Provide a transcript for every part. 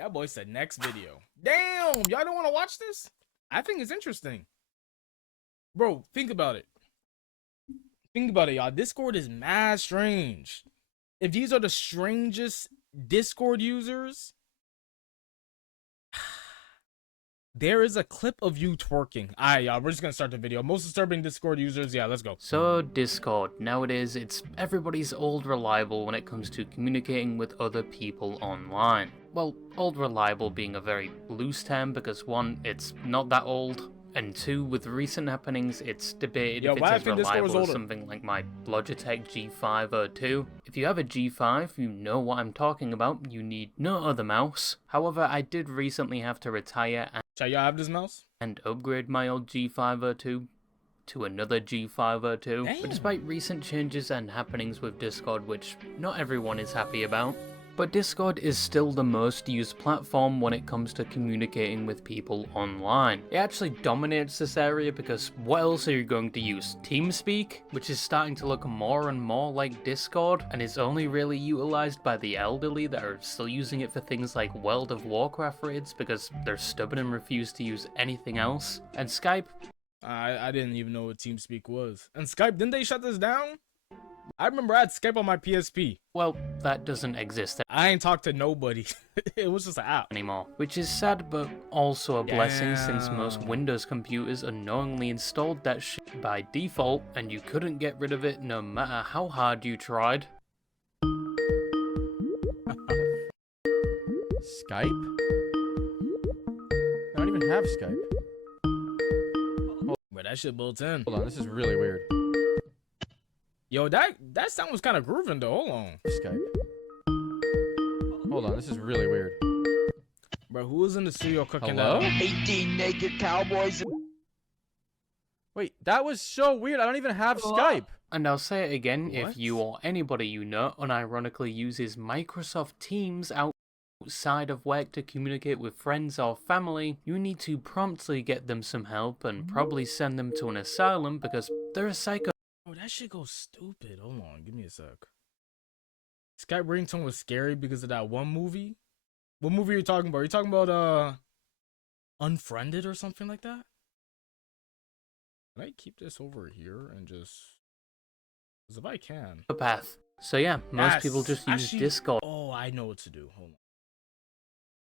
That boy said next video. Damn, y'all don't want to watch this? I think it's interesting. Bro, think about it. Think about it, y'all. Discord is mad strange. If these are the strangest Discord users, there is a clip of you twerking. Alright, y'all, we're just gonna start the video. Most disturbing Discord users, yeah, let's go. So, Discord. Nowadays, it's everybody's old reliable when it comes to communicating with other people online. Well, old reliable being a very loose term because one, it's not that old, and two, with recent happenings, it's debated if it's as reliable as something like my Logitech G502. If you have a G5, you know what I'm talking about, you need no other mouse. However, I did recently have to retire Shall y'all have this mouse? And upgrade my old G502 to another G502. Damn. But despite recent changes and happenings with Discord, which not everyone is happy about, but Discord is still the most used platform when it comes to communicating with people online. It actually dominates this area because what else are you going to use? TeamSpeak, which is starting to look more and more like Discord and is only really utilized by the elderly that are still using it for things like World of Warcraft raids because they're stubborn and refuse to use anything else. And Skype. I didn't even know what TeamSpeak was. And Skype, didn't they shut this down? I remember I had Skype on my PSP. Well, that doesn't exist. I ain't talked to nobody. It was just an app. Anymore. Which is sad, but also a blessing since most Windows computers unknowingly installed that shit by default, and you couldn't get rid of it no matter how hard you tried. Skype? I don't even have Skype. But that shit built in. Hold on, this is really weird. Yo, that sound was kind of grooving though. Hold on. Skype. Hold on, this is really weird. Bro, who was in the studio cooking Hello? that? 18 naked cowboys. Wait, that was so weird. I don't even have Skype. And I'll say it again, What? if you or anybody you know unironically uses Microsoft Teams outside of work to communicate with friends or family, you need to promptly get them some help and probably send them to an asylum because they're a psycho. Oh, that shit goes stupid. Hold on, give me a sec. Skype ringtone was scary because of that one movie. What movie are you talking about? Are you talking about Unfriended or something like that? Can I keep this over here and just... Because if I can... Path. So yeah, most people just use Actually, Discord. Oh, I know what to do. Hold on.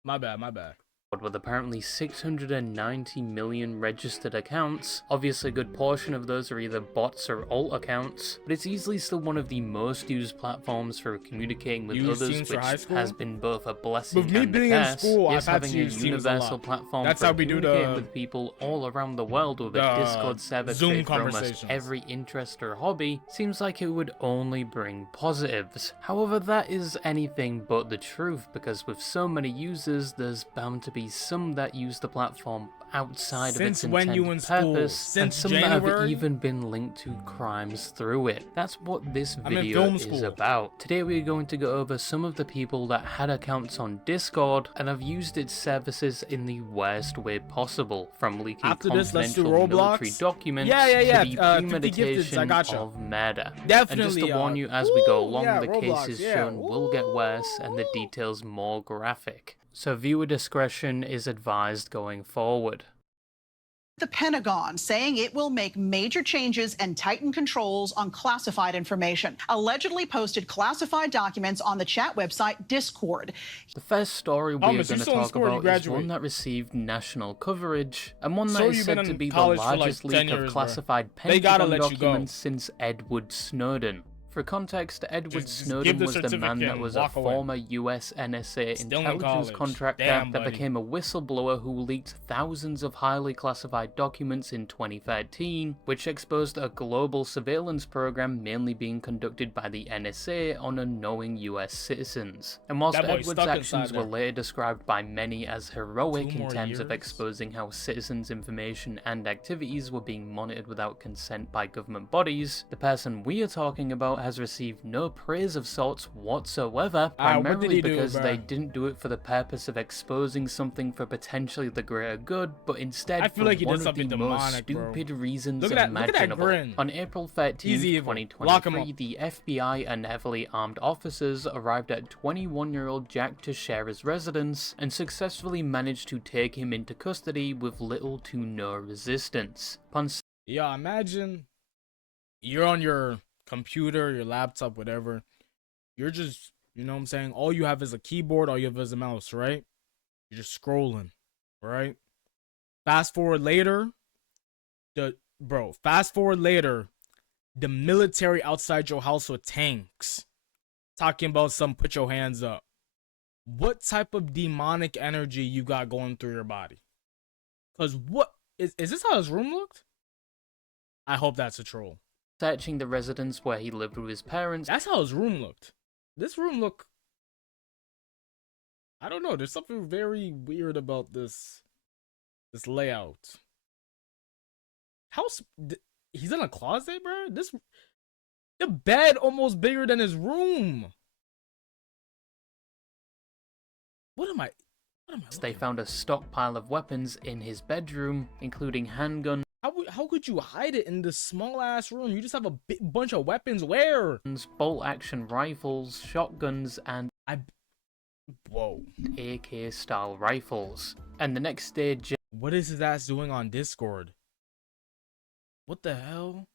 My bad, my bad. With apparently 690 million registered accounts. Obviously a good portion of those are either bots or alt accounts, but it's easily still one of the most used platforms for communicating with others, which has been both a blessing with me and being a curse. in school, Yes, I've had having to a use Teams universal a lot. platform That's for how we do communicating the with people all around the world with a Discord server Zoom created for almost conversations. every interest or hobby seems like it would only bring positives. However, that is anything but the truth, because with so many users, there's bound to be some that use the platform outside of its intended purpose, and some that have even been linked to crimes through it. That's what this video is about. Today we're going to go over some of the people that had accounts on Discord and have used its services in the worst way possible, from leaking confidential military documents to the premeditation of murder. And just to warn you, as we go along, the cases shown will get worse and the details more graphic. So viewer discretion is advised going forward. The Pentagon saying it will make major changes and tighten controls on classified information. Allegedly posted classified documents on the chat website Discord. The first story we're going to talk about is one that received national coverage, and one that is said to be the largest leak of classified Pentagon documents since Edward Snowden. For context, Edward Snowden was the man that was a former US NSA intelligence contractor that became a whistleblower who leaked thousands of highly classified documents in 2013, which exposed a global surveillance program mainly being conducted by the NSA on unknowing US citizens. And whilst Edward's actions were later described by many as heroic in terms of exposing how citizens' information and activities were being monitored without consent by government bodies, the person we are talking about has received no praise of sorts whatsoever, what did primarily he do, because they bruh? didn't do it for the purpose of exposing something for potentially the greater good, but instead I feel for like he did one of the something most demonic, bro. stupid reasons Look at that imaginable. grin. On April 13th, He's evil. Lock him 2023, up. the FBI and heavily armed officers arrived at 21-year-old Jack Teixeira's residence and successfully managed to take him into custody with little to no resistance. Upon Yeah, imagine you're on your computer, your laptop, whatever. You're just, you know what I'm saying? All you have is a keyboard, all you have is a mouse, right? You're just scrolling, right? Fast forward later, the military outside your house with tanks talking about some put your hands up. What type of demonic energy you got going through your body? Cause what is this how his room looked? I hope that's a troll. searching the residence where he lived with his parents, That's how his room looked. This room look. I don't know. There's something very weird about this layout. He's in a closet, bro. The bed almost bigger than his room. What am I they looking found a stockpile of weapons in his bedroom, including handguns, How could you hide it in this small ass room? You just have a big bunch of weapons. Where? bolt-action rifles, shotguns, and Whoa. AK-style rifles. And the next day, What is his ass doing on Discord? What the hell?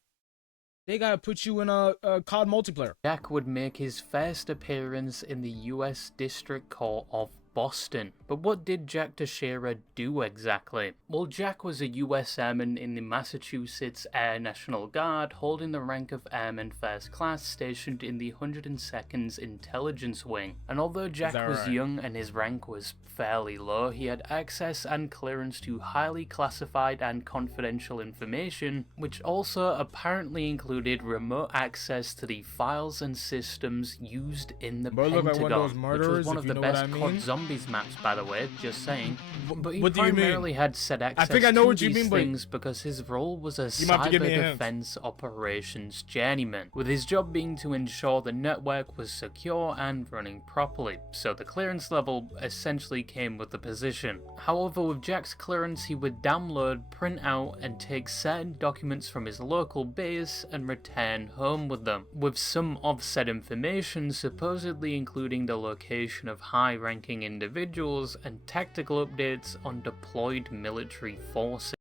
They gotta put you in a COD multiplayer. Jack would make his first appearance in the US District Court of Boston. But what did Jack Teixeira do exactly? Well, Jack was a US Airman in the Massachusetts Air National Guard, holding the rank of Airman First Class, stationed in the 102nd Intelligence Wing. And although Jack was right? young and his rank was fairly low, he had access and clearance to highly classified and confidential information, which also apparently included remote access to the files and systems used in the Bro, look like one of those Pentagon, which murderers, was one if of you the know what best I COD mean. Zombies maps, by the way, just saying. But he What do you mean? primarily had said access think I know to what you these mean, but things because his role was a you might have to give cyber me a hint. defense operations journeyman, with his job being to ensure the network was secure and running properly, so the clearance level essentially came with the position. However, with Jack's clearance, he would download, print out, and take certain documents from his local base and return home with them, with some of said information supposedly including the location of high-ranking individuals and tactical updates on deployed military forces.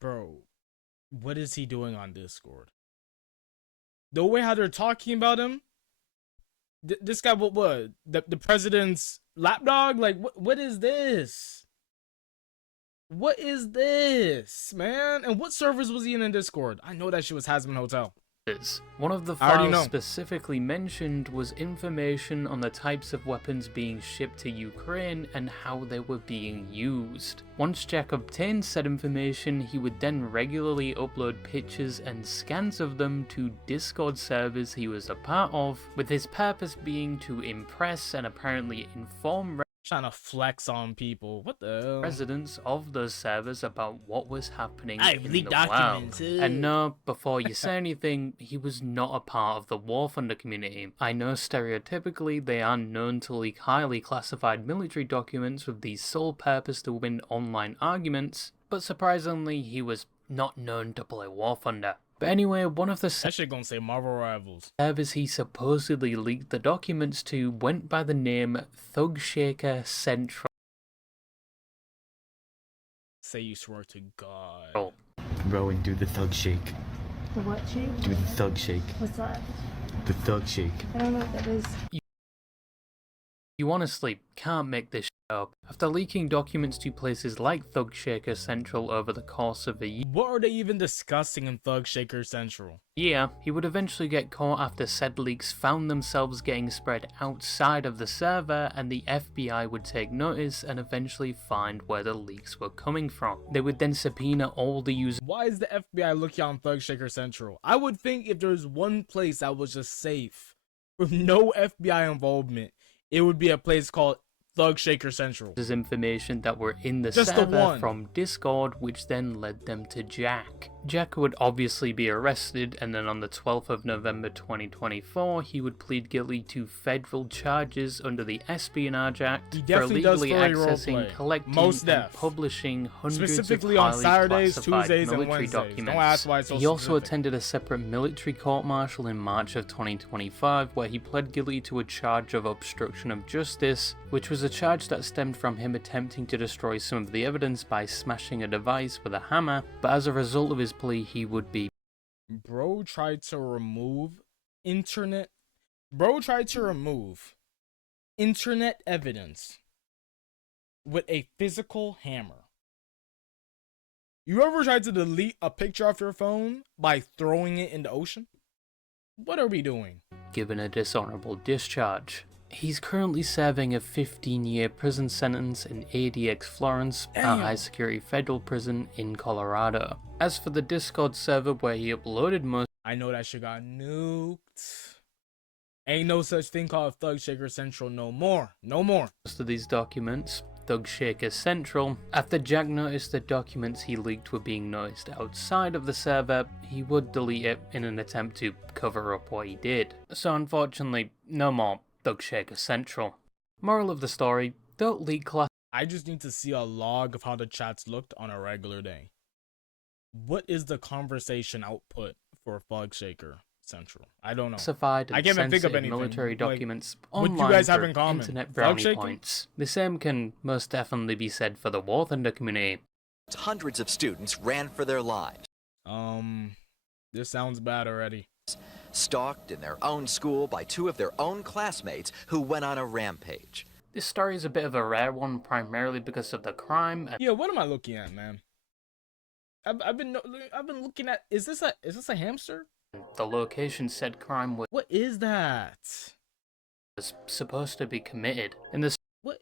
Bro, what is he doing on Discord? The way how they're talking about him, this guy, what? The president's lapdog? Like, what is this? What is this, man? And what servers was he in Discord? I know that shit was Hasman Hotel. One of the I already files know. specifically mentioned was information on the types of weapons being shipped to Ukraine and how they were being used. Once Jack obtained said information, he would then regularly upload pictures and scans of them to Discord servers he was a part of, with his purpose being to impress and apparently inform Trying to flex on people. What the hell? residents of those servers about what was happening I in leaked the documents. world. And no, before you say anything, he was not a part of the War Thunder community. I know stereotypically they are known to leak highly classified military documents with the sole purpose to win online arguments, but surprisingly he was not known to play War Thunder. But anyway, one of the That shit gonna say Marvel Rivals. servers he supposedly leaked the documents to went by the name Thug Shaker Central. Say you swear to God. Rowan, do the thug shake. The what shake? Do the thug shake. What's that? The thug shake. I don't know what that is. You honestly can't make this shit up. After leaking documents to places like Thug Shaker Central over the course of a What are they even discussing in Thug Shaker Central? year, he would eventually get caught after said leaks found themselves getting spread outside of the server, and the FBI would take notice and eventually find where the leaks were coming from. They would then subpoena all the users Why is the FBI looking on Thug Shaker Central? I would think if there's one place that was just safe with no FBI involvement, it would be a place called Thug Shaker Central. information that were in the Just the server one. from Discord, which then led them to Jack. Jack would obviously be arrested, and then on the 12th of November 2024, he would plead guilty to federal charges under the Espionage Act He for definitely does illegally furry accessing, roleplay. collecting, Most and def. publishing hundreds Specifically of on highly Saturdays, classified Tuesdays, and military Wednesdays. documents. Don't ask why it's so He also specific. attended a separate military court-martial in March of 2025, where he pled guilty to a charge of obstruction of justice, which was a charge that stemmed from him attempting to destroy some of the evidence by smashing a device with a hammer, but as a result of his plea, he would be Bro tried to remove internet evidence with a physical hammer. You ever tried to delete a picture off your phone by throwing it in the ocean? What are we doing? given a dishonorable discharge. He's currently serving a 15-year prison sentence in ADX Florence, a Damn. high-security federal prison in Colorado. As for the Discord server where he uploaded most I know that shit got nuked. Ain't no such thing called Thug Shaker Central no more. No more. of these documents, Thug Shaker Central, after Jack noticed the documents he leaked were being noticed outside of the server, he would delete it in an attempt to cover up what he did. So unfortunately, no more Thug Shaker Central. Moral of the story, don't leak I just need to see a log of how the chats looked on a regular day. What is the conversation output for Thug Shaker Central? I don't know. classified I and can't even think of sensitive anything, military like, documents what you online guys have for in common? internet Thug brownie shaking? points. The same can most definitely be said for the War Thunder community. Hundreds of students ran for their lives, This sounds bad already. stalked in their own school by two of their own classmates who went on a rampage. This story is a bit of a rare one, primarily because of the crime and Yeah, what am I looking at, man? I've been looking at. Is this a hamster? the location said crime What is that? was supposed to be committed. In the What?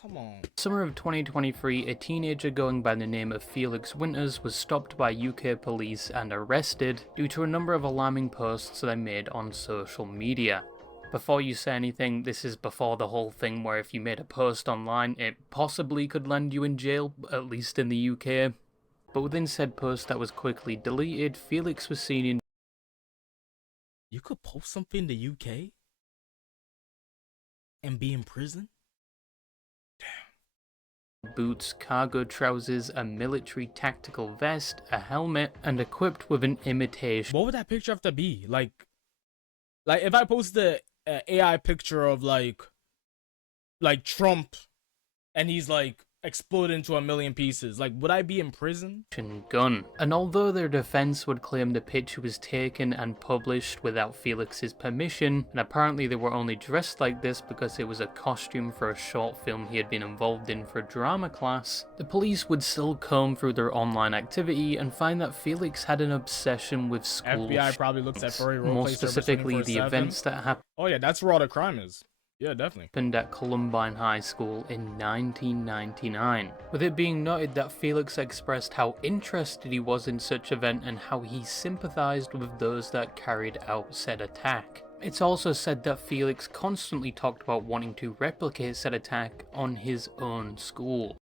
Come on. summer of 2023, a teenager going by the name of Felix Winters was stopped by UK police and arrested due to a number of alarming posts they made on social media. Before you say anything, this is before the whole thing where if you made a post online, it possibly could land you in jail, at least in the UK. But within said post that was quickly deleted, Felix was seen in You could post something in the UK and be in prison? boots, cargo trousers, a military tactical vest, a helmet, and equipped with an imitation What would that picture have to be? Like if I post the AI picture of like Trump and he's like exploded into a million pieces, like would I be in prison? gun. And although their defense would claim the picture was taken and published without Felix's permission, and apparently they were only dressed like this because it was a costume for a short film he had been involved in for drama class, the police would still comb through their online activity and find that Felix had an obsession with school FBI probably looks at furry roleplay more service specifically the 24/7. events that happened Oh yeah, that's where all the crime is. Yeah, definitely. at Columbine High School in 1999, with it being noted that Felix expressed how interested he was in such event and how he sympathized with those that carried out said attack. It's also said that Felix constantly talked about wanting to replicate said attack on his own school,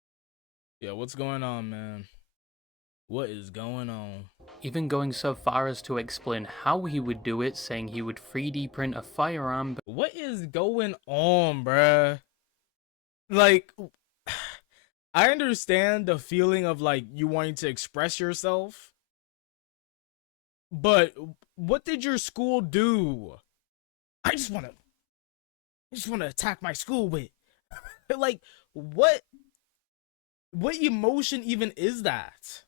Yeah, what's going on, man? What is going on? even going so far as to explain how he would do it, saying he would 3D print a firearm. What is going on, bruh? Like, I understand the feeling of like you wanting to express yourself, but what did your school do? I just want to attack my school with. Like, what emotion even is that?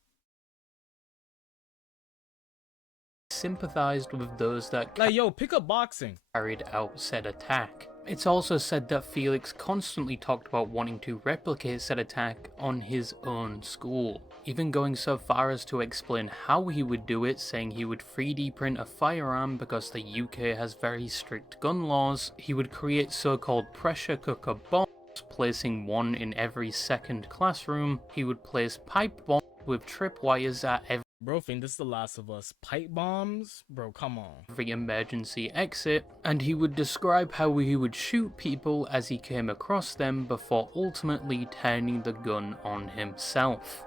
Sympathized with those that Like, yo, pick up boxing. carried out said attack. It's also said that Felix constantly talked about wanting to replicate said attack on his own school, even going so far as to explain how he would do it, saying he would 3D print a firearm because the UK has very strict gun laws. He would create so-called pressure cooker bombs, placing one in every second classroom. He would place pipe bombs with tripwires at Bro, think this is The Last of Us. Pipe bombs? Bro, come on. every emergency exit, and he would describe how he would shoot people as he came across them before ultimately turning the gun on himself.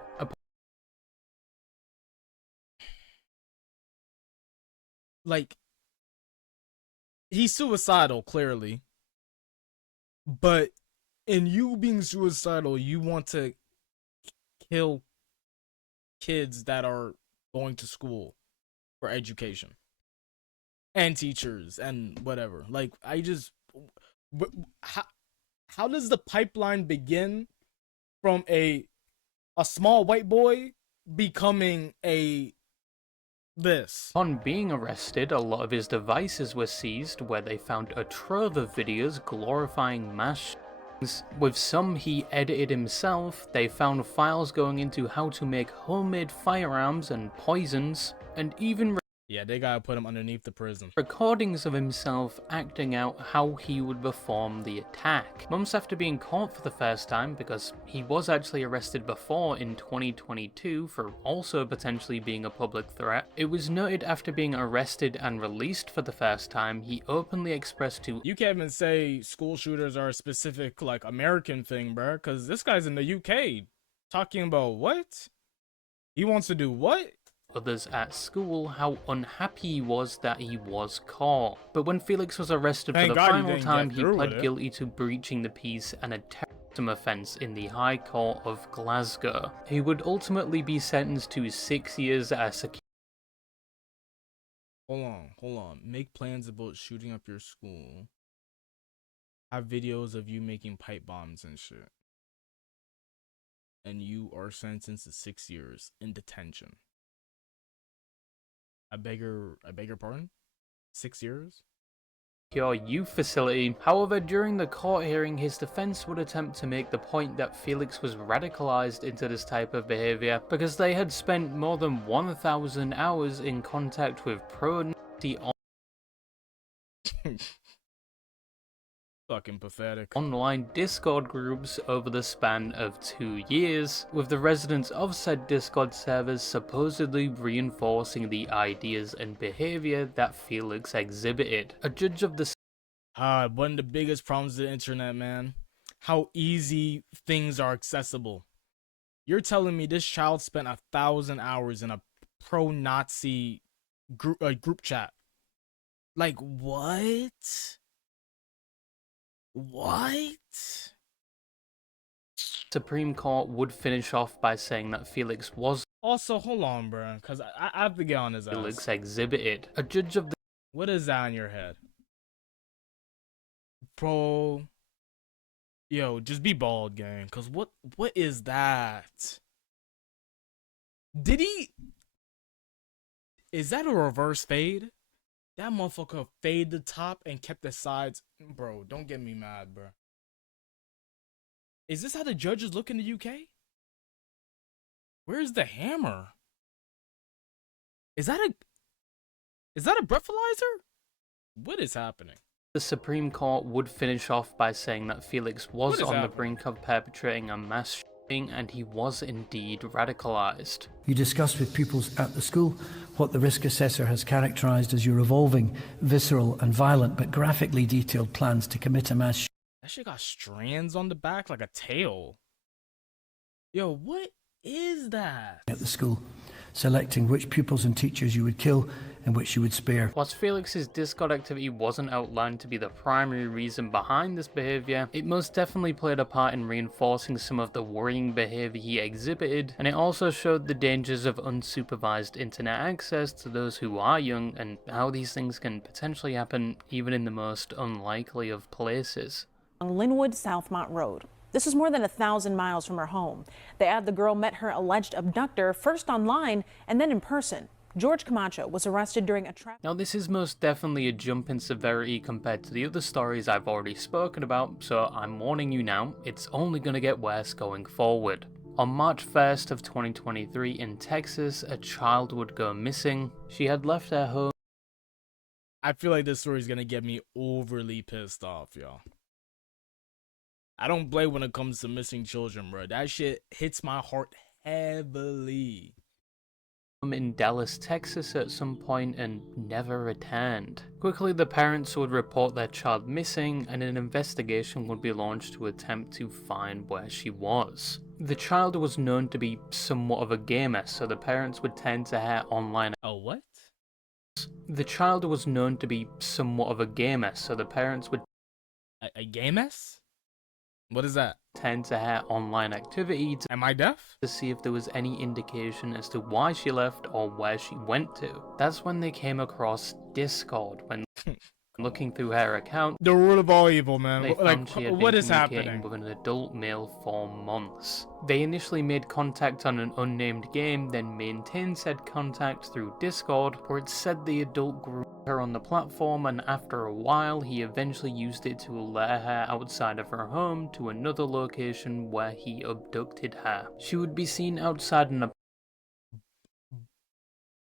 like, he's suicidal, clearly. But in you being suicidal, you want to kill kids that are going to school for education and teachers and whatever. Like, how does the pipeline begin from a small white boy becoming this? Upon being arrested, a lot of his devices were seized, where they found a trove of videos glorifying mass shootings. With some he edited himself, they found files going into how to make homemade firearms and poisons, and even Yeah, they gotta put him underneath the prison. recordings of himself acting out how he would perform the attack. Months after being caught for the first time, because he was actually arrested before in 2022 for also potentially being a public threat, it was noted after being arrested and released for the first time, he openly expressed to You can't even say school shooters are a specific, like, American thing, bruh, because this guy's in the UK talking about what? He wants to do what? others at school how unhappy he was that he was caught. But when Felix was arrested Thank for the God he final didn't time, get he through pled with it. guilty to breaching the peace and a terrorism offence in the High Court of Glasgow. He would ultimately be sentenced to 6 years as security. Hold on. Make plans about shooting up your school. Have videos of you making pipe bombs and shit. And you are sentenced to 6 years in detention. I beg your pardon? 6 years? Your youth facility. However, during the court hearing, his defense would attempt to make the point that Felix was radicalized into this type of behavior because they had spent more than 1,000 hours in contact with pro-Nazi Fucking pathetic. online Discord groups over the span of 2 years, with the residents of said Discord servers supposedly reinforcing the ideas and behavior that Felix exhibited. A judge of the One of the biggest problems of the internet, man. How easy things are accessible. You're telling me this child spent 1,000 hours in a pro-Nazi group chat. Like, what? What? Supreme Court would finish off by saying that Felix was Also, hold on, bro, because I have to get on his Felix ass. exhibited. A judge of the What is that on your head? Bro. Yo, just be bald, gang, because what is that? Did he... Is that a reverse fade? That motherfucker fade the top and kept the sides. Bro, don't get me mad, bro. Is this how the judges look in the UK? Where's the hammer? Is that a breathalyzer? What is happening? The Supreme Court would finish off by saying that Felix was What is on the happening? brink of perpetrating a mass shooting and he was indeed radicalized. You discussed with pupils at the school what the risk assessor has characterised as your evolving, visceral and violent but graphically detailed plans to commit a mass shooting That shit got strands on the back like a tail. Yo, what is that? at the school, selecting which pupils and teachers you would kill and which you would spare. Whilst Felix's Discord activity wasn't outlined to be the primary reason behind this behaviour, it most definitely played a part in reinforcing some of the worrying behaviour he exhibited, and it also showed the dangers of unsupervised internet access to those who are young and how these things can potentially happen even in the most unlikely of places. On Linwood Southmont Road. This is more than 1,000 miles from her home. They add the girl met her alleged abductor first online and then in person. George Camacho was arrested during a traffic. Now this is most definitely a jump in severity compared to the other stories I've already spoken about, so I'm warning you now, it's only going to get worse going forward. On March 1st of 2023 in Texas, a child would go missing. She had left her home. I feel like this story is gonna get me overly pissed off, y'all. I don't play when it comes to missing children, bro. That shit hits my heart heavily. In Dallas, Texas at some point and never returned. Quickly, the parents would report their child missing and an investigation would be launched to attempt to find where she was. The child was known to be somewhat of a gamer, so the parents would tend to her online. Oh, what? The child was known to be somewhat of a gamer, so the parents would A gay mess? What is that? tend to her online activity Am I deaf? to see if there was any indication as to why she left or where she went to. That's when they came across Discord. When looking through her account, The root of all evil, man. they Like, found she had what been is communicating happening? with an adult male for months. They initially made contact on an unnamed game, then maintained said contact through Discord, where it said the adult grew her on the platform, and after a while he eventually used it to lure her outside of her home to another location where he abducted her. She would be seen outside an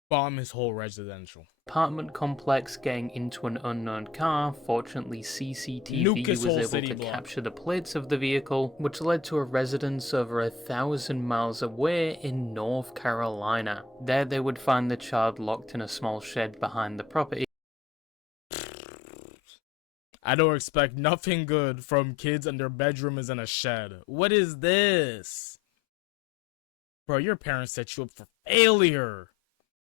Bomb his whole residential. apartment complex getting into an unknown car. Fortunately, CCTV Nuke his was whole able city to block. capture the plates of the vehicle, which led to a residence over 1,000 miles away in North Carolina. There they would find the child locked in a small shed behind the property. I don't expect nothing good from kids and their bedroom is in a shed. What is this? Bro, your parents set you up for failure.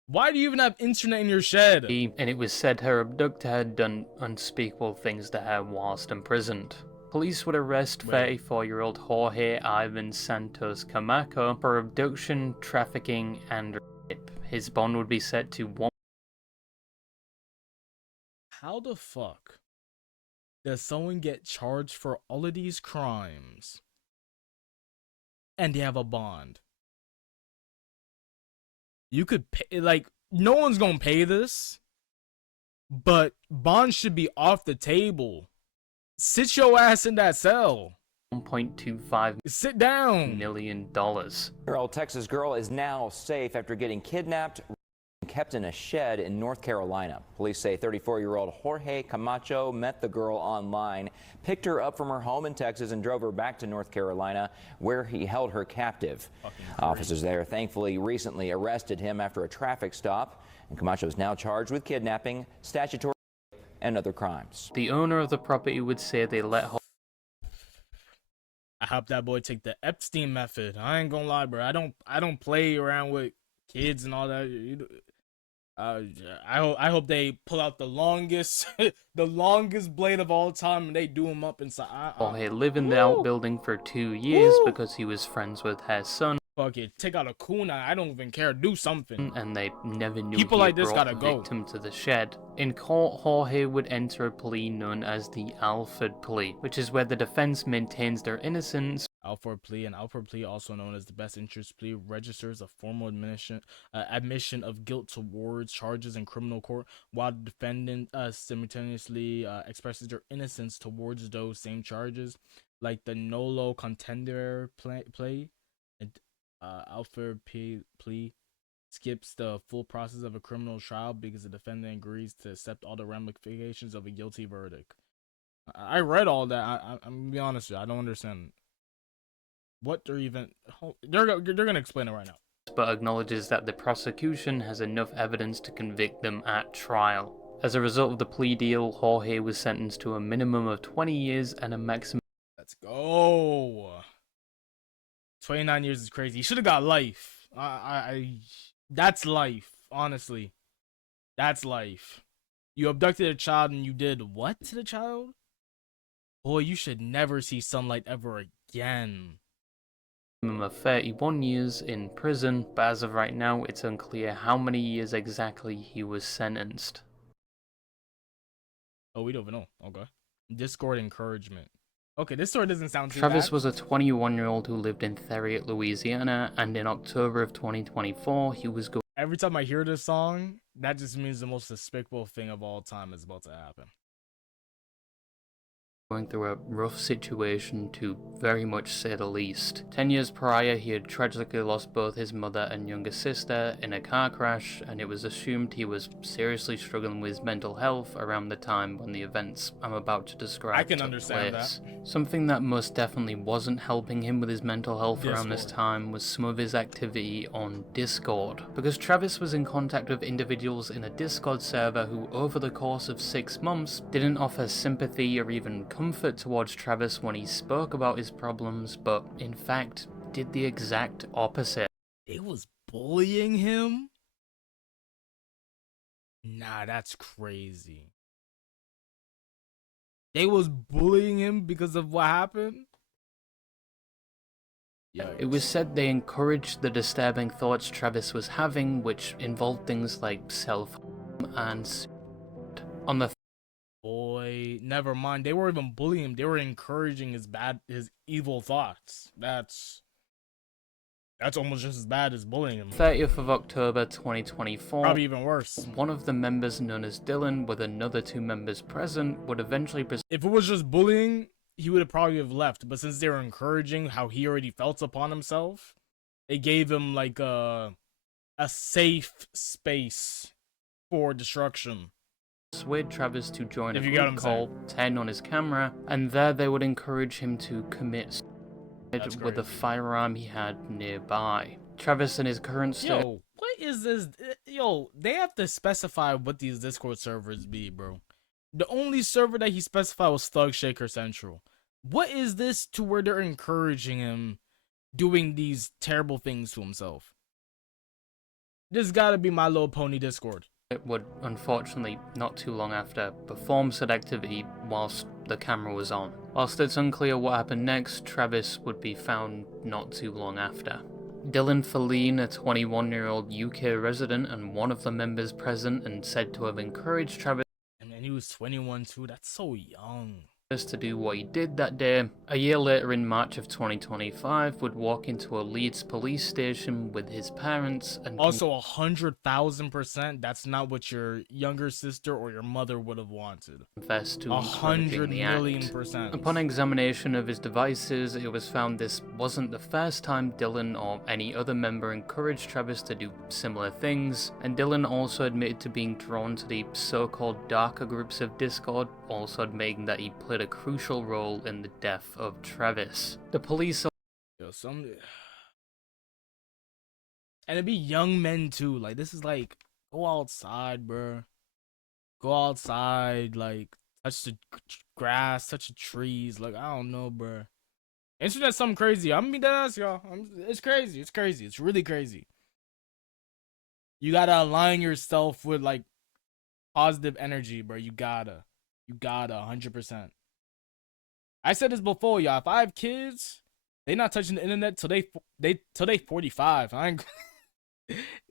Why do you even have internet in your shed? And it was said her abductor had done unspeakable things to her whilst imprisoned. Police would arrest 34-year-old Jorge Ivan Santos Camacho for abduction, trafficking, and rape. His bond would be set to one. How the fuck does someone get charged for all of these crimes and they have a bond? You could pay, like, no one's gonna pay this, but bonds should be off the table. Sit your ass in that cell. $1.25 Sit down. million. Year-old Texas girl is now safe after getting kidnapped and kept in a shed in North Carolina. Police say 34-year-old Jorge Camacho met the girl online, picked her up from her home in Texas, and drove her back to North Carolina, where he held her captive. Officers there thankfully recently arrested him after a traffic stop, and Camacho is now charged with kidnapping, statutory rape, and other crimes. The owner of the property would say they let I hope that boy take the Epstein method. I ain't gonna lie, bro. I don't play around with kids and all that. I hope they pull out the longest the longest blade of all time and they do him up inside. Jorge live in the outbuilding for 2 years because he was friends with her son. Fuck it, take out a kuna. I don't even care. Do something. And they never knew People he like this brought gotta the go. victim to the shed. In court, Jorge would enter a plea known as the Alford plea, which is where the defense maintains their innocence. Alford plea, an Alford plea, also known as the best interest plea, registers a formal admission of guilt towards charges in criminal court, while the defendant simultaneously expresses their innocence towards those same charges, like the nolo contendere plea. Alford plea skips the full process of a criminal trial because the defendant agrees to accept all the ramifications of a guilty verdict. I read all that. I'm gonna be honest with you, I don't understand what they're even. They're gonna explain it right now. But acknowledges that the prosecution has enough evidence to convict them at trial. As a result of the plea deal, Jorge was sentenced to a minimum of 20 years and a maximum. Let's go. 29 years is crazy. He should have got life. That's life. Honestly, that's life. You abducted a child and you did what to the child? Boy, you should never see sunlight ever again. Of 31 years in prison, but as of right now, it's unclear how many years exactly he was sentenced. Oh, we don't even know. Okay. Discord encouragement. Okay, this story doesn't sound too Travis bad. was a 21-year-old who lived in Theriot, Louisiana, and in October of 2024, he was Every time I hear this song, that just means the most despicable thing of all time is about to happen. going through a rough situation, to very much say the least. 10 years prior, he had tragically lost both his mother and younger sister in a car crash, and it was assumed he was seriously struggling with his mental health around the time when the events I'm about to describe I can took understand place. that. Something that most definitely wasn't helping him with his mental health around this Discord. time was some of his activity on Discord, because Travis was in contact with individuals in a Discord server who, over the course of 6 months, didn't offer sympathy or even comfort towards Travis when he spoke about his problems, but in fact did the exact opposite. They was bullying him? Nah, that's crazy. They was bullying him because of what happened? It was said they encouraged the disturbing thoughts Travis was having, which involved things like self-harm and suicide. On the Boy, never mind. They weren't even bullying him. They were encouraging his evil thoughts. That's almost just as bad as bullying him. 30th of October 2024, Probably even worse. one of the members known as Dylan, with another 2 members present, would eventually If it was just bullying, he would have probably have left. But since they were encouraging how he already felt upon himself, it gave him like a safe space for destruction. persuade Travis to join a If you get what group I'm called 10 on his camera, and there they would encourage him to commit suicide with a firearm he had nearby. Travis and his current state. Yo, what is this? Yo, they have to specify what these Discord servers be, bro. The only server that he specified was Thug Shaker Central. What is this to where they're encouraging him doing these terrible things to himself? This gotta be My Little Pony Discord. It would, unfortunately, not too long after, perform said activity whilst the camera was on. Whilst it's unclear what happened next, Travis would be found not too long after. Dylan Feline, a 21-year-old UK resident and one of the members present and said to have encouraged Travis And he was 21 too. That's so young. to do what he did that day. A year later, in March of 2025, would walk into a Leeds police station with his parents and Also, 100,000%. That's not what your younger sister or your mother would have wanted. confess to 100 the act. million%. Upon examination of his devices, it was found this wasn't the first time Dylan or any other member encouraged Travis to do similar things, and Dylan also admitted to being drawn to the so-called darker groups of Discord, also admitting that he played a crucial role in the death of Travis. The police Yo, and it'd be young men too. Like, this is like, go outside, bro. Go outside, like, touch the grass, touch the trees. Like, I don't know, bro. Internet's something crazy. I'm gonna be dead ass, y'all. It's crazy. It's crazy. It's really crazy. You gotta align yourself with, like, positive energy, bro. You gotta 100%. I said this before, y'all. If I have kids, they not touching the internet till they 45. I ain't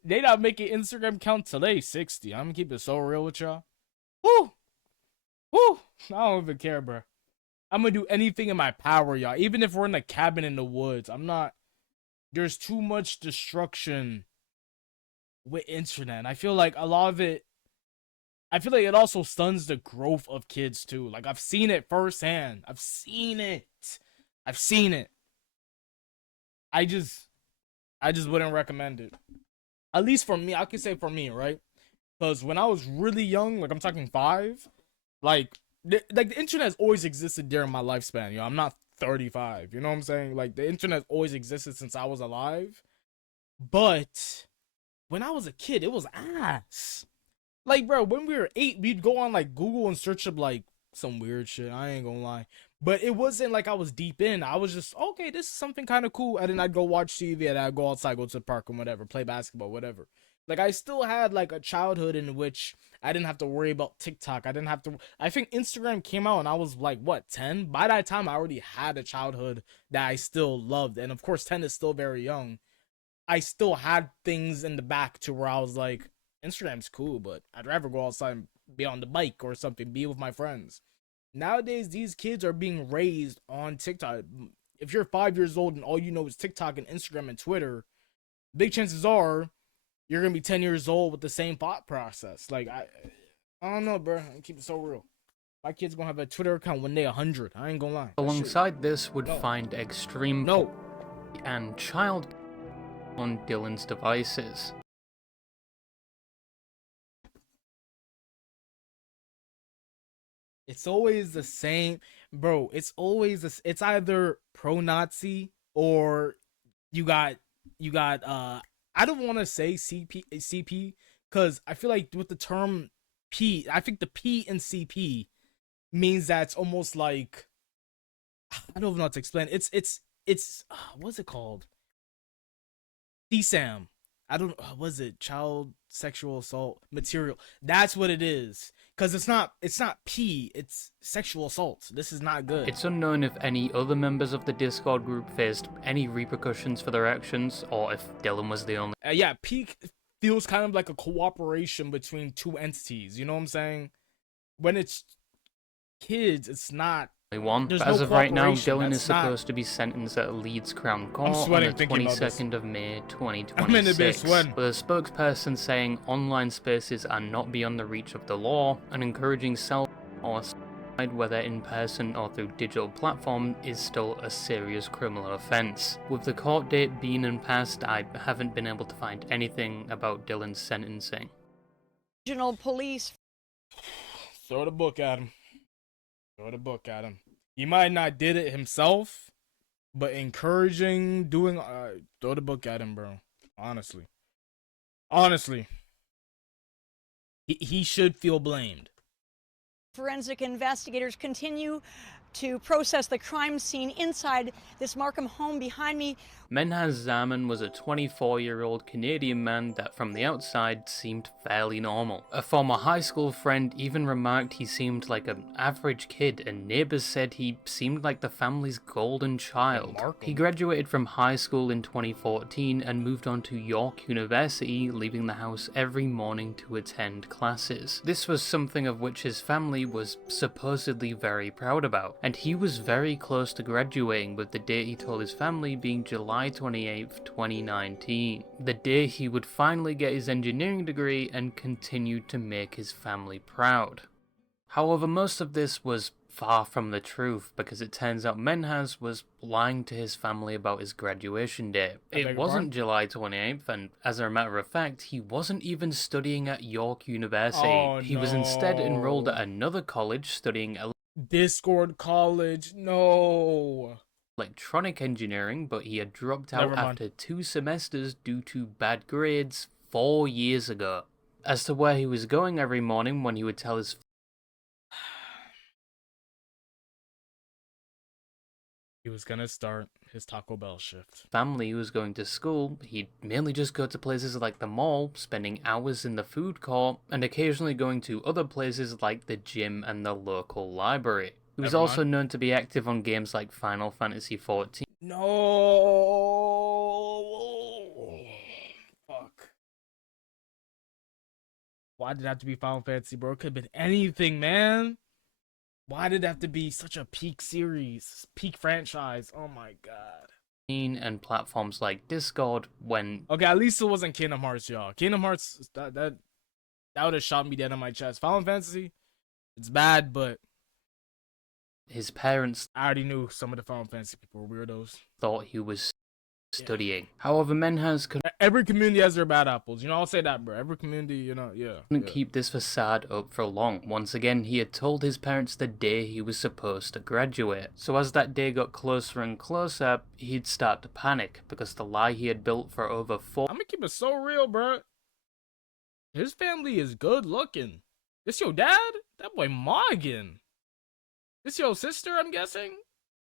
they not making Instagram count till they 60. I'm gonna keep it so real with y'all. Woo! Woo! I don't even care, bro. I'm gonna do anything in my power, y'all. Even if we're in a cabin in the woods. There's too much destruction with internet. And I feel like a lot of it, I feel like it also stuns the growth of kids too. Like, I've seen it firsthand. I've seen it. I just wouldn't recommend it. At least for me, I can say for me, right? Because when I was really young, like I'm talking 5, like the internet has always existed during my lifespan. You know, I'm not 35. You know what I'm saying? Like, the internet always existed since I was alive. But when I was a kid, it was ass. Like, bro, when we were 8, we'd go on, like, Google and search up, like, some weird shit. I ain't gonna lie. But it wasn't like I was deep in. I was just, okay, this is something kind of cool. And then I'd go watch TV and I'd go outside, go to the park and whatever, play basketball, whatever. Like, I still had, like, a childhood in which I didn't have to worry about TikTok. I think Instagram came out and I was, like, what, 10? By that time, I already had a childhood that I still loved. And, of course, 10 is still very young. I still had things in the back to where I was like, Instagram's cool, but I'd rather go outside and be on the bike or something, be with my friends. Nowadays, these kids are being raised on TikTok. If you're 5 years old and all you know is TikTok and Instagram and Twitter, big chances are you're going to be 10 years old with the same thought process. Like, I don't know, bro. I keep it so real. My kid's going to have a Twitter account when they're 100. I ain't going to lie. alongside this would find extreme No. and child on Dylan's devices. It's always the same, bro. It's always it's either pro-Nazi or you got I don't want to say CP because I feel like with the term P, I think the P in CP means that it's almost like, I don't know how to explain. It's what's it called? CSAM. I don't, was it child sexual assault material? That's what it is. Cause it's not P, it's sexual assault. This is not good. It's unknown if any other members of the Discord group faced any repercussions for their actions, or if Dylan was the only Yeah, P feels kind of like a cooperation between two entities. You know what I'm saying? When it's kids, it's not. one. There's But no as of right now, cooperation. Dylan is That's not- supposed to be sentenced at Leeds Crown Court on the sweating thinking about this. 22nd of May 2026. I'm in a bit sweating. With a spokesperson saying online spaces are not beyond the reach of the law and encouraging self or suicide, whether in person or through digital platform, is still a serious criminal offence. With the court date being in past, I haven't been able to find anything about Dylan's sentencing. Regional police. Throw the book at him. Throw the book at him. He might not did it himself, but encouraging, doing, throw the book at him, bro. Honestly. He should feel blamed. Forensic investigators continue to process the crime scene inside this Markham home behind me. Menhaz Zaman was a 24-year-old Canadian man that from the outside seemed fairly normal. A former high school friend even remarked he seemed like an average kid, and neighbors said he seemed like the family's golden child. He graduated from high school in 2014 and moved on to York University, leaving the house every morning to attend classes. This was something of which his family was supposedly very proud about, and he was very close to graduating, with the date he told his family being July 28th, 2019, the day he would finally get his engineering degree and continue to make his family proud. However, most of this was far from the truth, because it turns out Menhaz was lying to his family about his graduation date. It wasn't July 28th, and as a matter of fact, he wasn't even studying at York University. He was instead enrolled at another college studying Discord college, no. electronic engineering, but he had dropped out after 2 semesters due to bad grades 4 years ago. As to where he was going every morning when he would tell his He was gonna start his Taco Bell shift. family he was going to school, he'd mainly just go to places like the mall, spending hours in the food court, and occasionally going to other places like the gym and the local library. He was also known to be active on games like Final Fantasy XIV. No. Fuck. Why did it have to be Final Fantasy, bro? It could have been anything, man. Why did it have to be such a peak series, peak franchise? Oh my god. And platforms like Discord when... Okay, at least it wasn't Kingdom Hearts, y'all. Kingdom Hearts, that would have shot me dead on my chest. Final Fantasy, it's bad, but his parents... I already knew some of the Final Fantasy people were weirdos. Thought he was studying. However, Menhaz every community has their bad apples. You know, I'll say that, bro. Every community, you know, couldn't keep this facade up for long. Once again, he had told his parents the day he was supposed to graduate. So as that day got closer and closer, he'd start to panic, because the lie he had built for over 4... I'm gonna keep it so real, bro. His family is good looking. This your dad? That boy Morgan. This your sister, I'm guessing?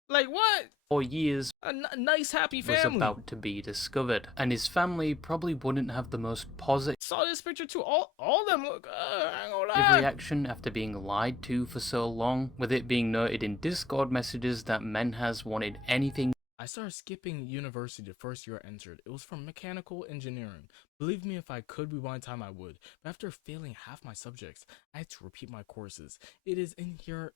Like, what? 4 years, a nice, happy family was about to be discovered, and his family probably wouldn't have the most positive saw this picture too. All of them look I ain't gonna lie. reaction after being lied to for so long, with it being noted in Discord messages that Menhaz wanted anything. I started skipping university the first year I entered. It was from mechanical engineering. Believe me, if I could rewind time, I would. But after failing half my subjects, I had to repeat my courses. It is in here.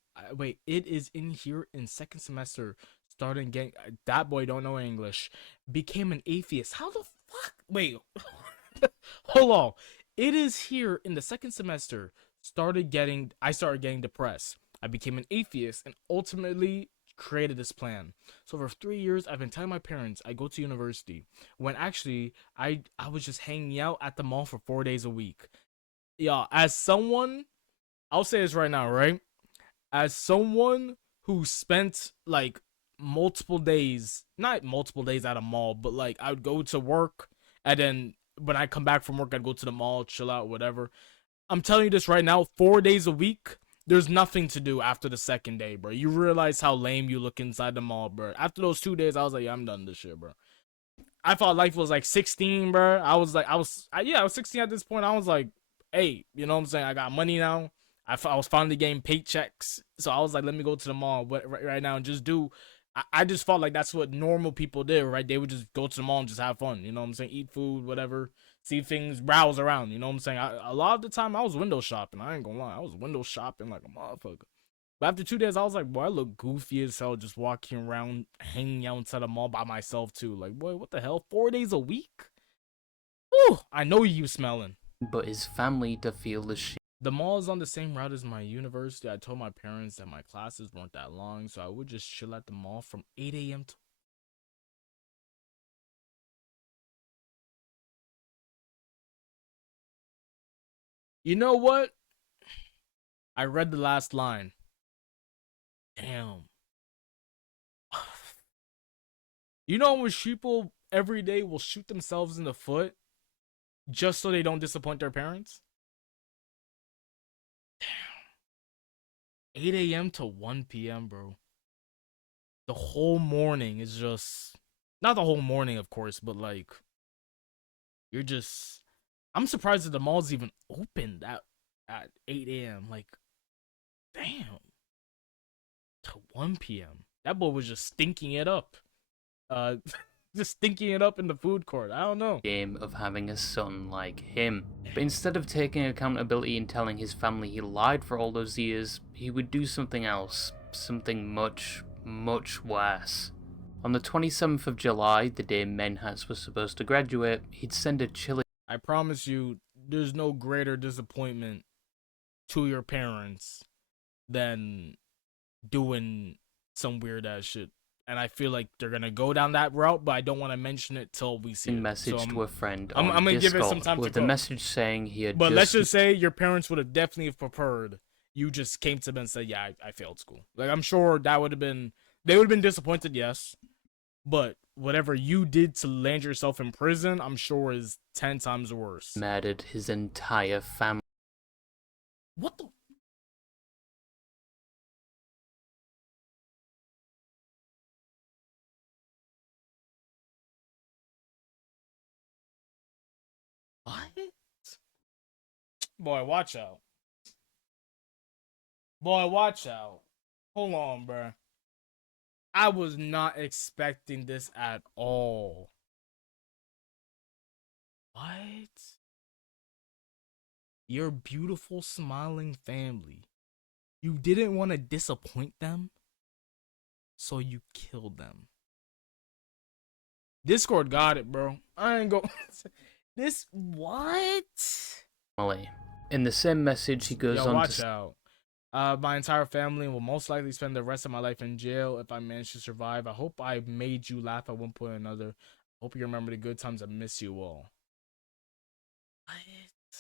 It is in here in second semester. Starting getting that boy don't know English. Became an atheist. How the fuck? Wait, hold on. It is here in the second semester. I started getting depressed. I became an atheist and ultimately created this plan. So for 3 years, I've been telling my parents I go to university, when actually I was just hanging out at the mall for 4 days a week. Yeah, as someone, I'll say this right now, right? As someone who spent like multiple days, not multiple days at a mall, but like I would go to work, and then when I come back from work, I'd go to the mall, chill out, whatever. I'm telling you this right now, 4 days a week, there's nothing to do after the second day, bro. You realize how lame you look inside the mall, bro. After those 2 days, I was like, yeah, I'm done with this shit, bro. I thought life was like 16, bro. I was 16 at this point. I was like, hey, you know what I'm saying? I got money now. I was finally getting paychecks. So I was like, let me go to the mall right now and just do. I just felt like that's what normal people did, right? They would just go to the mall and just have fun. You know what I'm saying? Eat food, whatever. See things, browse around. You know what I'm saying? A lot of the time, I was window shopping. I ain't gonna lie. I was window shopping like a motherfucker. But after 2 days, I was like, boy, I look goofy as hell just walking around, hanging out inside a mall by myself, too. Like, boy, what the hell? 4 days a week? Whew, I know you smelling. But his family to feel the shame. The mall is on the same route as my university. I told my parents that my classes weren't that long, so I would just chill at the mall from 8 a.m. to... You know what? I read the last line. Damn. You know when people every day will shoot themselves in the foot just so they don't disappoint their parents? Damn. 8 a.m. to 1 p.m., bro. The whole morning is just... Not the whole morning, of course, but like... You're just... I'm surprised that the mall's even opened at 8 a.m. Like, damn. To 1 p.m. That boy was just stinking it up. Just stinking it up in the food court. I don't know. Game of having a son like him. But instead of taking accountability and telling his family he lied for all those years, he would do something else. Something much, much worse. On the 27th of July, the day Menhas was supposed to graduate, he'd send a chilling... I promise you, there's no greater disappointment to your parents than doing some weird ass shit. And I feel like they're gonna go down that route, but I don't want to mention it till we see it. Message so to a friend I'm on gonna Discord give it some time with to the cook. message saying he had But let's just say your parents would have definitely preferred you just came to them and said, yeah, I failed school. Like, I'm sure that would have been, they would have been disappointed, yes. But whatever you did to land yourself in prison, I'm sure is 10 times worse. murdered his entire family. What the? What? Boy, watch out. Boy, watch out. Hold on, bro. I was not expecting this at all. What? Your beautiful, smiling family. You didn't want to disappoint them, so you killed them. Discord got it, bro. I ain't go. This what? In the same message, he goes Yo, on watch to out. My entire family will most likely spend the rest of my life in jail if I manage to survive. I hope I made you laugh at one point or another. Hope you remember the good times. I miss you all.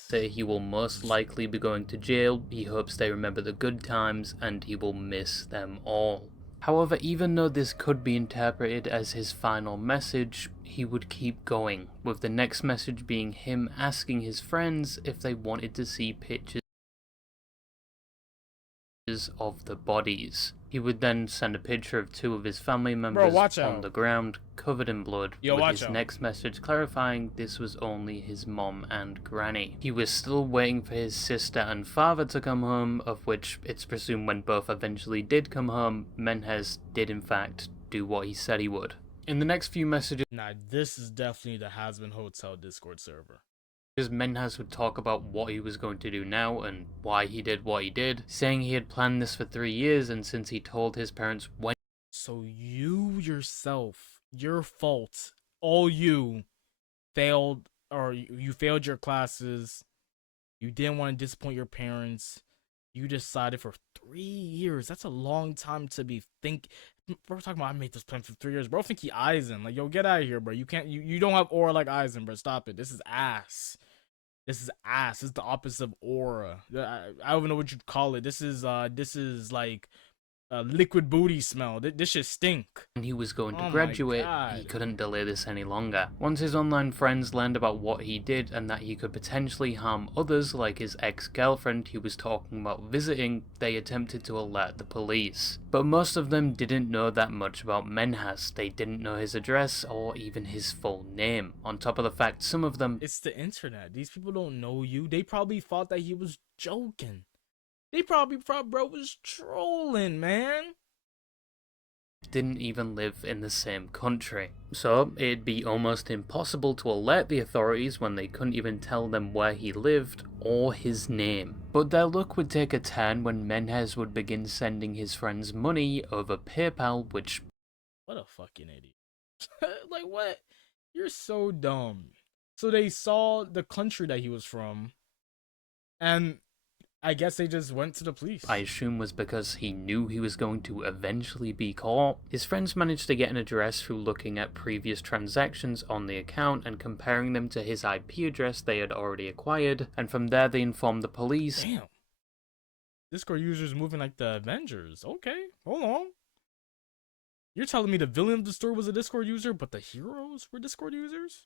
say he will most likely be going to jail. He hopes they remember the good times and he will miss them all. However, even though this could be interpreted as his final message, he would keep going, with the next message being him asking his friends if they wanted to see pictures of the bodies. He would then send a picture of two of his family members on the ground, covered in blood, with his next message clarifying this was only his mom and granny. He was still waiting for his sister and father to come home, of which it's presumed when both eventually did come home, Menhez did in fact do what he said he would. In the next few messages... Nah, this is definitely the Hasbin Hotel Discord server. Menhas would talk about what he was going to do now and why he did what he did, saying he had planned this for 3 years and since he told his parents when... So you yourself, your fault, all you failed, or you failed your classes, you didn't want to disappoint your parents, you decided for 3 years, that's a long time to be we're talking about I made this plan for 3 years, bro. Think he Eisen. Like, yo, get out of here, bro. You can't, you don't have aura like Eisen, bro. Stop it. This is ass. This is ass. This is the opposite of aura. I don't even know what you'd call it. This is like liquid booty smell. This shit stink. And he was going to Oh my graduate, God. he couldn't delay this any longer. Once his online friends learned about what he did and that he could potentially harm others, like his ex-girlfriend he was talking about visiting, they attempted to alert the police. But most of them didn't know that much about Menhas. They didn't know his address or even his full name. On top of the fact, some of them— It's the internet. These people don't know you. They probably thought that he was joking. They probably thought bro was trolling, man. didn't even live in the same country. So it'd be almost impossible to alert the authorities when they couldn't even tell them where he lived or his name. But their luck would take a turn when Menhez would begin sending his friends money over PayPal, which— What a fucking idiot. Like, what? You're so dumb. So they saw the country that he was from, and I guess they just went to the police. I assume was because he knew he was going to eventually be caught. His friends managed to get an address through looking at previous transactions on the account and comparing them to his IP address they had already acquired, and from there they informed the police. Damn. Discord users moving like the Avengers. Okay, hold on. You're telling me the villain of the story was a Discord user, but the heroes were Discord users?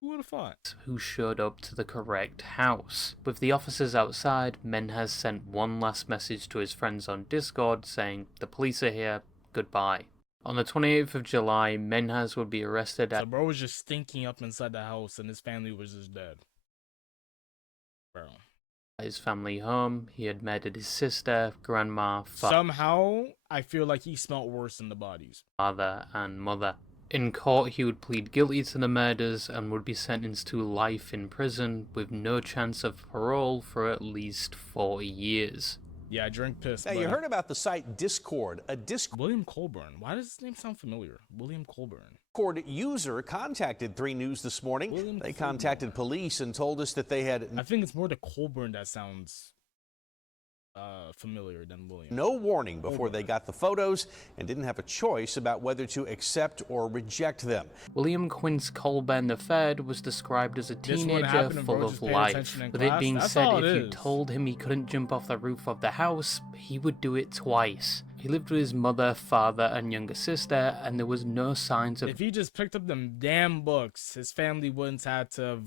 Who would have thought? Who showed up to the correct house. With the officers outside, Menhez sent one last message to his friends on Discord saying, "The police are here, goodbye." On the 28th of July, Menhez would be arrested at— So bro was just stinking up inside the house and his family was just dead. Bro. his family home. He had murdered his sister, grandma, Somehow, I feel like he smelled worse than the bodies. father, and mother. In court, he would plead guilty to the murders and would be sentenced to life in prison with no chance of parole for at least 40 years. Yeah, I drink piss. Now, you heard about the site Discord. A Discord William Colburn. Why does his name sound familiar? William Colburn. User contacted 3 News this morning. They contacted police and told us that they had— I think it's more the Colburn that sounds familiar than William. no warning before they got the photos and didn't have a choice about whether to accept or reject them. William Quince Colburn III was described as a teenager full of life. With it being said, if you told him he couldn't jump off the roof of the house, he would do it twice. He lived with his mother, father, and younger sister, and there was no signs of— If he just picked up them damn books, his family wouldn't have to have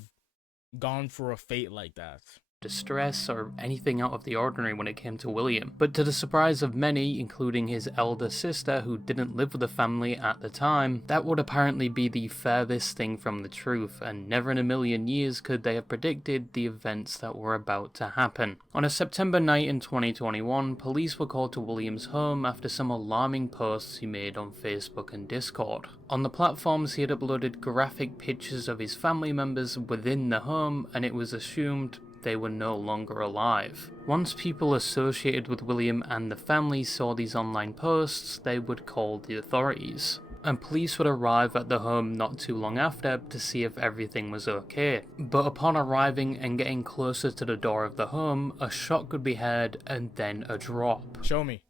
gone for a fate like that. distress or anything out of the ordinary when it came to William. But to the surprise of many, including his elder sister who didn't live with the family at the time, that would apparently be the furthest thing from the truth, and never in a million years could they have predicted the events that were about to happen. On a September night in 2021, police were called to William's home after some alarming posts he made on Facebook and Discord. On the platforms, he had uploaded graphic pictures of his family members within the home, and it was assumed they were no longer alive. Once people associated with William and the family saw these online posts, they would call the authorities. And police would arrive at the home not too long after to see if everything was okay. But upon arriving and getting closer to the door of the home, a shot could be heard and then a drop. Show me.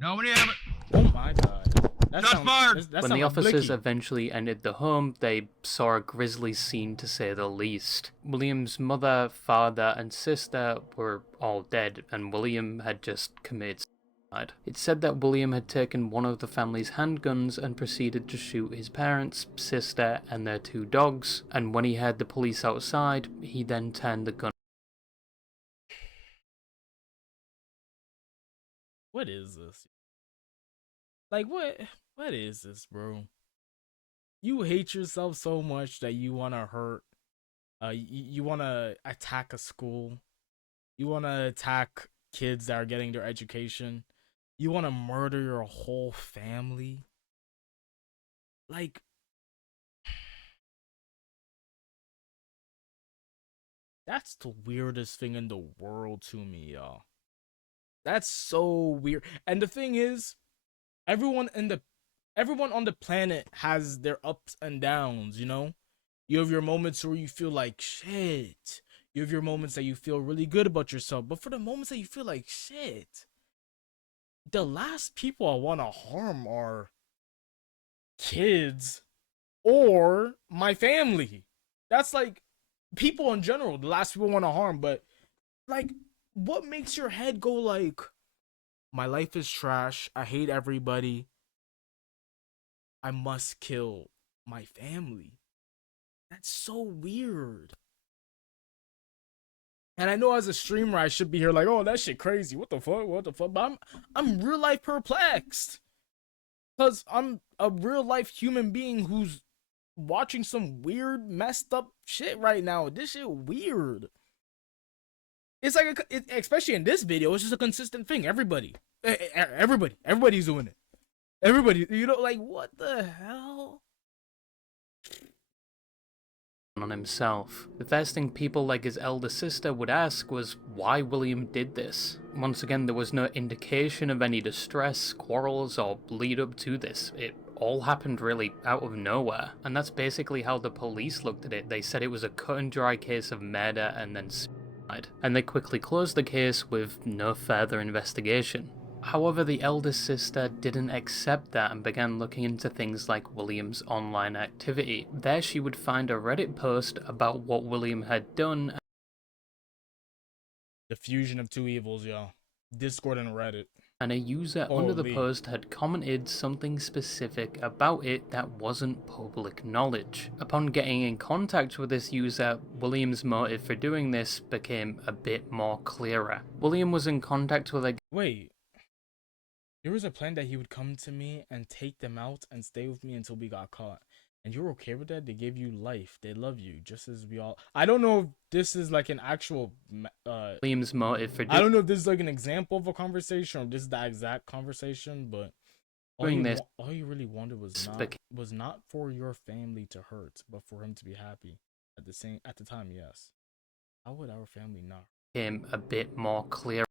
Nobody have it. Oh my god. Shots fired! When the officers eventually entered the home, they saw a grisly scene to say the least. William's mother, father, and sister were all dead, and William had just committed suicide. It said that William had taken one of the family's handguns and proceeded to shoot his parents, sister, and their 2 dogs, and when he heard the police outside, he then turned the gun. What is this? Like, what is this, bro? You hate yourself so much that you want to hurt, you want to attack a school, you want to attack kids that are getting their education, you want to murder your whole family. Like, that's the weirdest thing in the world to me, y'all. That's so weird. And the thing is, everyone on the planet has their ups and downs, you know? You have your moments where you feel like shit. You have your moments that you feel really good about yourself. But for the moments that you feel like shit, the last people I want to harm are kids or my family. That's like people in general, the last people I want to harm. But like, what makes your head go like, My life is trash. I hate everybody. I must kill my family. That's so weird. And I know as a streamer, I should be here like, oh, that shit crazy. What the fuck? What the fuck? But I'm real life perplexed. Because I'm a real life human being who's watching some weird, messed up shit right now. This shit weird. It's like, especially in this video, it's just a consistent thing. Everybody's doing it. Everybody, you know, like, what the hell? On himself. The first thing people like his elder sister would ask was why William did this. Once again, there was no indication of any distress, quarrels, or lead up to this. It all happened really out of nowhere, and that's basically how the police looked at it. They said it was a cut and dry case of murder and then suicide, and they quickly closed the case with no further investigation. However, the eldest sister didn't accept that and began looking into things like William's online activity. There she would find a Reddit post about what William had done. The fusion of two evils, yo. Discord and Reddit. And a user under the post had commented something specific about it that wasn't public knowledge. Upon getting in contact with this user, William's motive for doing this became a bit more clearer. William was in contact with a... Wait. There was a plan that he would come to me and take them out and stay with me until we got caught. And you're okay with that? They gave you life. They love you, just as we all... I don't know if this is like an actual... William's motive for I don't know if this is like an example of a conversation or this is the exact conversation, but... all you really wanted was not for your family to hurt, but for him to be happy. At the time, yes. How would our family not? Became a bit more clear.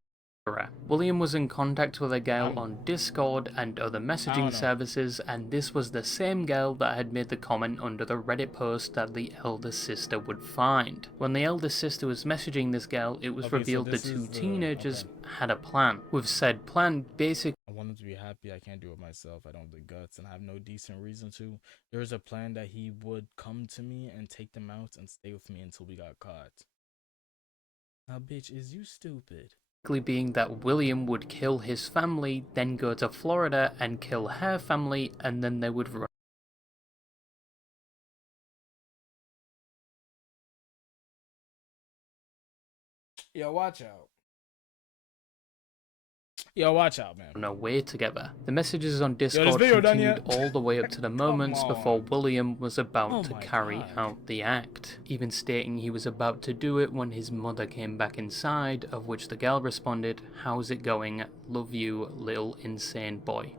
William was in contact with a girl on Discord and other messaging services, and this was the same girl that had made the comment under the Reddit post that the elder sister would find. When the elder sister was messaging this girl, it was revealed the two teenagers had a plan. With said plan, basically, I want him to be happy. I can't do it myself. I don't have the guts and I have no decent reason to. There was a plan that he would come to me and take them out and stay with me until we got caught. Now, bitch, is you stupid? being that William would kill his family, then go to Florida and kill her family, and then they would run. Yo, watch out. Yo, watch out, man. Away together. The messages on Discord continued all the way up to the moments before William was about to carry out the act, even stating he was about to do it when his mother came back inside, of which the girl responded, "How's it going? Love you, little insane boy."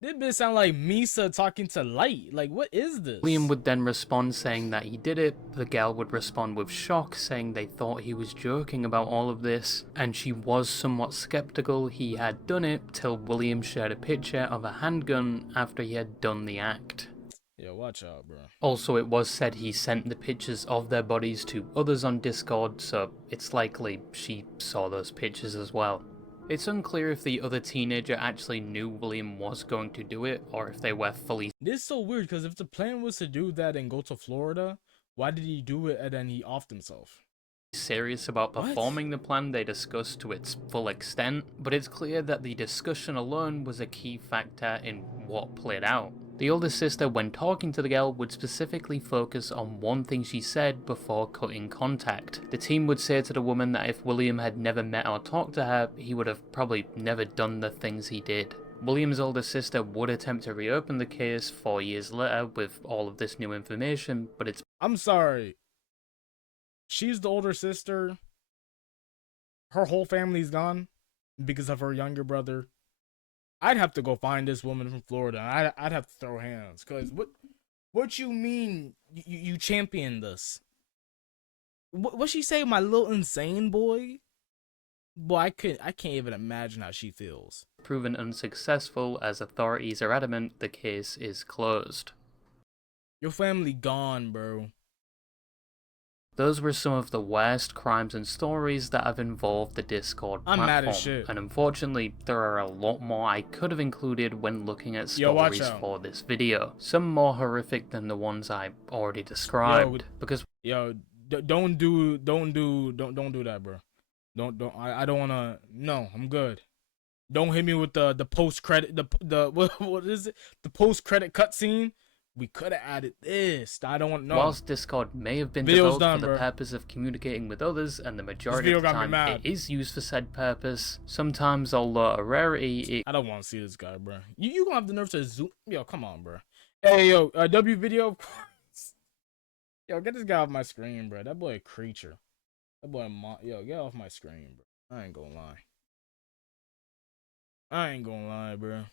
This bitch sound like Misa talking to Light. Like, what is this? William would then respond saying that he did it. The girl would respond with shock, saying they thought he was joking about all of this, and she was somewhat skeptical he had done it, till William shared a picture of a handgun after he had done the act. Yeah, watch out, bro. Also, it was said he sent the pictures of their bodies to others on Discord, so it's likely she saw those pictures as well. It's unclear if the other teenager actually knew William was going to do it, or if they were fully... This is so weird, because if the plan was to do that and go to Florida, why did he do it and then he offed himself? Serious about performing the plan they discussed to its full extent, but it's clear that the discussion alone was a key factor in what played out. The older sister, when talking to the girl, would specifically focus on one thing she said before cutting contact. The team would say to the woman that if William had never met or talked to her, he would have probably never done the things he did. William's older sister would attempt to reopen the case 4 years later with all of this new information, but it's... I'm sorry. She's the older sister. Her whole family's gone because of her younger brother. I'd have to go find this woman from Florida. I'd have to throw hands. Cause what you mean you championed this? What she say? My little insane boy. Boy, I can't even imagine how she feels. Proven unsuccessful, as authorities are adamant the case is closed. Your family gone, bro. Those were some of the worst crimes and stories that have involved the Discord platform. I'm mad as shit. And unfortunately, there are a lot more I could have included when looking at stories for this video. Some more horrific than the ones I already described. Don't do that, bro. I don't wanna. No, I'm good. Don't hit me with the post credit the what is it? The post credit cutscene. We could have added this. I don't want no. Whilst Discord may have been Video's developed done, for the bro. purpose of communicating with others, and the majority video of the got me time mad. it is used for said purpose, sometimes, although a rarity, it I don't want to see this guy, bro. You gonna have the nerve to zoom? Yo, come on, bro. Hey, yo, W video, of course. Yo, get this guy off my screen, bro. That boy a creature. That boy, yo, get off my screen, bro. I ain't gonna lie. I ain't gonna lie, bro.